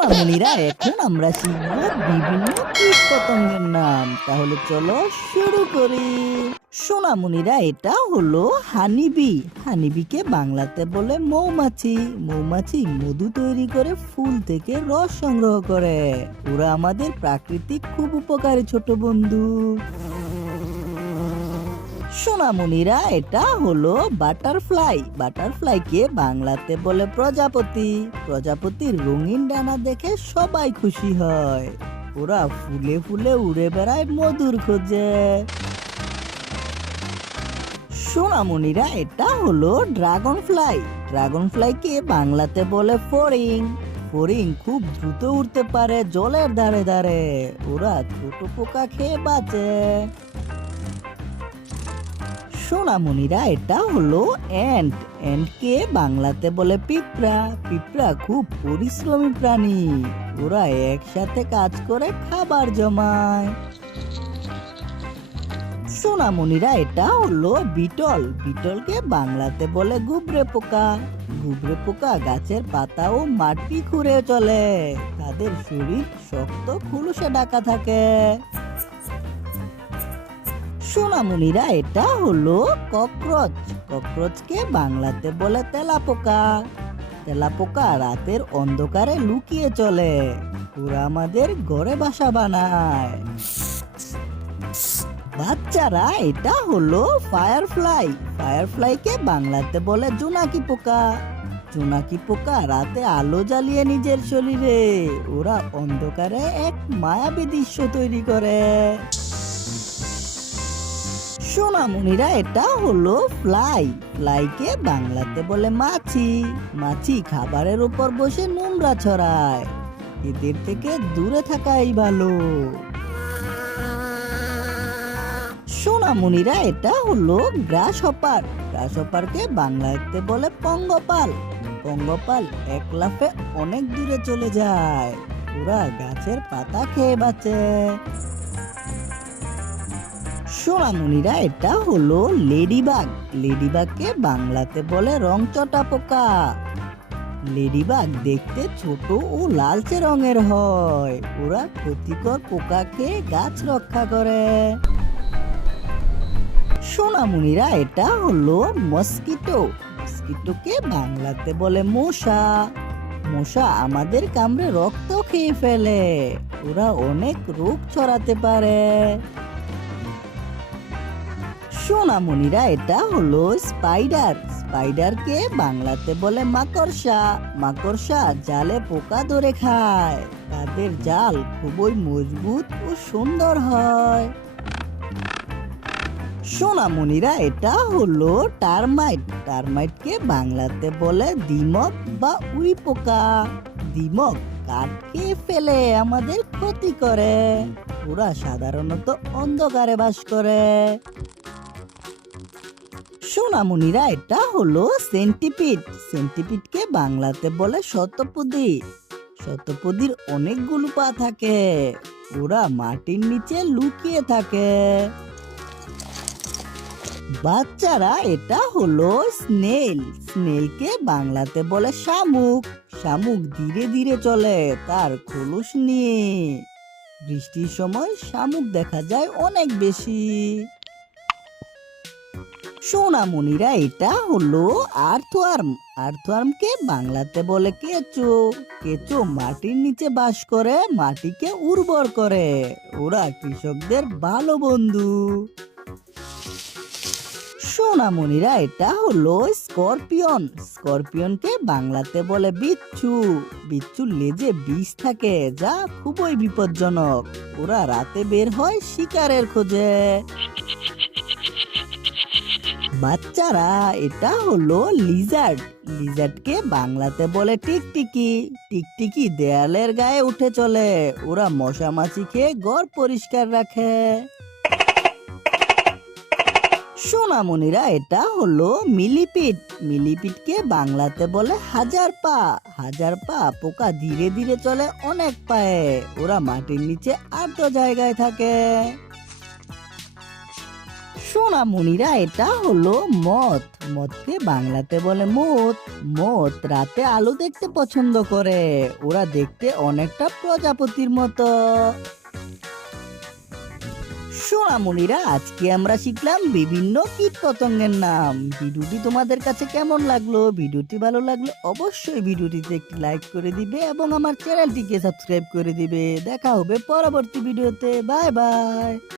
সোনামণিরা এখন আমরা শিখব বিভিন্ন কীট পতঙ্গের নাম। তাহলে চলো শুরু করি। সোনামুনিরা এটা হলো হানিবি। হানিবিকে বাংলাতে বলে মৌমাছি। মৌমাছি মধু তৈরি করে ফুল থেকে রস সংগ্রহ করে। ওরা আমাদের প্রাকৃতিক খুব উপকারী ছোট বন্ধু। সোনামণিরা এটা হলো বাটারফ্লাই। বাটারফ্লাইকে বাংলাতে বলে প্রজাপতি। প্রজাপতির রঙিন ডানা দেখে সবাই খুশি হয়। ওরা ফুলে ফুলে উড়ে বেড়ায় মধুর খোঁজে। সোনামণিরা এটা হলো ড্রাগন ফ্লাই ড্রাগন ফ্লাইকে বাংলাতে বলে ফড়িং ফড়িং খুব দ্রুত উড়তে পারে জলের ধারে ধারে। ওরা ছোট পোকা খেয়ে বাঁচে। সোনামণিরা এটা হলো এন্ট এন্টকে বাংলাতে বলে পিঁপড়া। পিঁপড়া খুব পরিশ্রমী প্রাণী। ওরা একসাথে কাজ করে খাবার জমায়। সোনামণিরা এটা হলো বিটল। বিটলকে বাংলাতে বলে গুবরে পোকা। গুবরে পোকা গাছের পাতা ও মাটি খুঁড়ে চলে। তাদের শরীর শক্ত, খুলুসে ডাকা থাকে। সোনামণিরা এটা হলো ককরোচ। ককরোচকে বাংলাতে বলে তেলাপোকা। তেলাপোকা রাতের অন্ধকারে লুকিয়ে চলে। ওরা আমাদের ঘরে বাসা বানায়। বাচ্চারা এটা হলো ফায়ারফ্লাই। ফায়ারফ্লাইকে বাংলাতে বলে জোনাকি পোকা জোনাকি পোকা রাতে আলো জ্বালিয়ে নিজের শরীরে। ওরা অন্ধকারে এক মায়াবী দৃশ্য তৈরি করে। সোনামণিরা এটা হলো ফ্লাই। ফ্লাইকে বাংলাতে বলে মাছি। মাছি খাবারের উপর বসে নোংরা ছড়ায়। এদের থেকে দূরে থাকাই ভালো। সোনামণিরা এটা হলো গ্রাস হপার গ্রাস হপারকে বাংলাতে বলে পঙ্গপাল। পঙ্গপাল এক লাফে অনেক দূরে চলে যায়। ওরা গাছের পাতা খেয়ে বাঁচে। সোনামণিরা এটা হলো লেডিবাগ লেডিবাগকে বাংলাতে বলে রংচটা পোকা। লেডিবাগ দেখতে ছোট ও লালচে রঙের হয়। ওরা ক্ষতিকর পোকাকে গাছ রক্ষা করে। সোনামণিরা এটা হলো মস্কিটো মস্কিটোকে বাংলাতে বলে মশা। মশা আমাদের কামড়ে রক্ত খেয়ে ফেলে। ওরা অনেক রোগ ছড়াতে পারে। সোনামণিরা এটা হলো স্পাইডার স্পাইডারকে বাংলাতে বলে মাকড়সা। মাকড়সা জালে পোকা ধরে খায়। তাদের জাল খুবই মজবুত ও সুন্দর হয়। সোনামণিরা এটা হলো টারমাইট টারমাইটকে বাংলাতে বলে দিমক বা উই পোকা। দিমক কাঠকে ফেলে, আমাদের ক্ষতি করে। ওরা সাধারণত অন্ধকারে বাস করে। সোনামণিরা এটা হলো সেন্টিপিড। সেন্টিপিডকে বাংলাতে বলে শতপদী। শতপদীর অনেকগুলো পা থাকে। ওরা মাটির নিচে লুকিয়ে থাকে। বাচ্চারা এটা হলো স্নেল। স্নেলকে বাংলাতে বলে শামুক। শামুক ধীরে ধীরে চলে তার খোলস নিয়ে। বৃষ্টির সময় শামুক দেখা যায় অনেক বেশি। সোনামণিরা এটা হলো আর্থওয়ার্ম। আর্থওয়ার্মকে বাংলাতে বলে কেঁচো। কেঁচো মাটির নিচে বাস করে, মাটিকে উর্বর করে। ওরা কৃষকদের ভালো বন্ধু। সোনামণিরা এটা হলো স্করপিয়ন। স্করপিয়নকে বাংলাতে বলে বিচ্ছু। বিচ্ছুর লেজে বিষ থাকে, যা খুবই বিপজ্জনক। ওরা রাতে বের হয় শিকারের খোঁজে। বাচ্চারা, এটা হলো লিজার্ড লিজার্ডকে বাংলাতে বলে টিকটিকি। টিকটিকি দেয়ালের গায়ে উঠে চলে। ওরা মশা মাছি খেয়ে ঘর পরিষ্কার রাখে। সোনামণিরা এটা হলো মিলিপিট। মিলিপিটকে বাংলাতে বলে হাজার পা। হাজার পা পোকা ধীরে ধীরে চলে অনেক পায়ে। ওরা মাটির নিচে আর্দ্র জায়গায় থাকে। সোনামণিরা এটা হলো মদ। মদকে বাংলাতে বলে মদ। মদ রাতে আলো দেখতে পছন্দ করে। ওরা দেখতে অনেকটা প্রজাপতির মতো। সোনামণিরা আজকে আমরা শিখলাম বিভিন্ন কীট পতঙ্গের নাম। ভিডিওটি তোমাদের কাছে কেমন লাগল? ভিডিওটি ভালো লাগলে অবশ্যই ভিডিওটিতে একটি লাইক করে দিবে এবং আমার চ্যানেলটিকে সাবস্ক্রাইব করে দিবে। দেখা হবে পরবর্তী ভিডিওতে। Bye bye.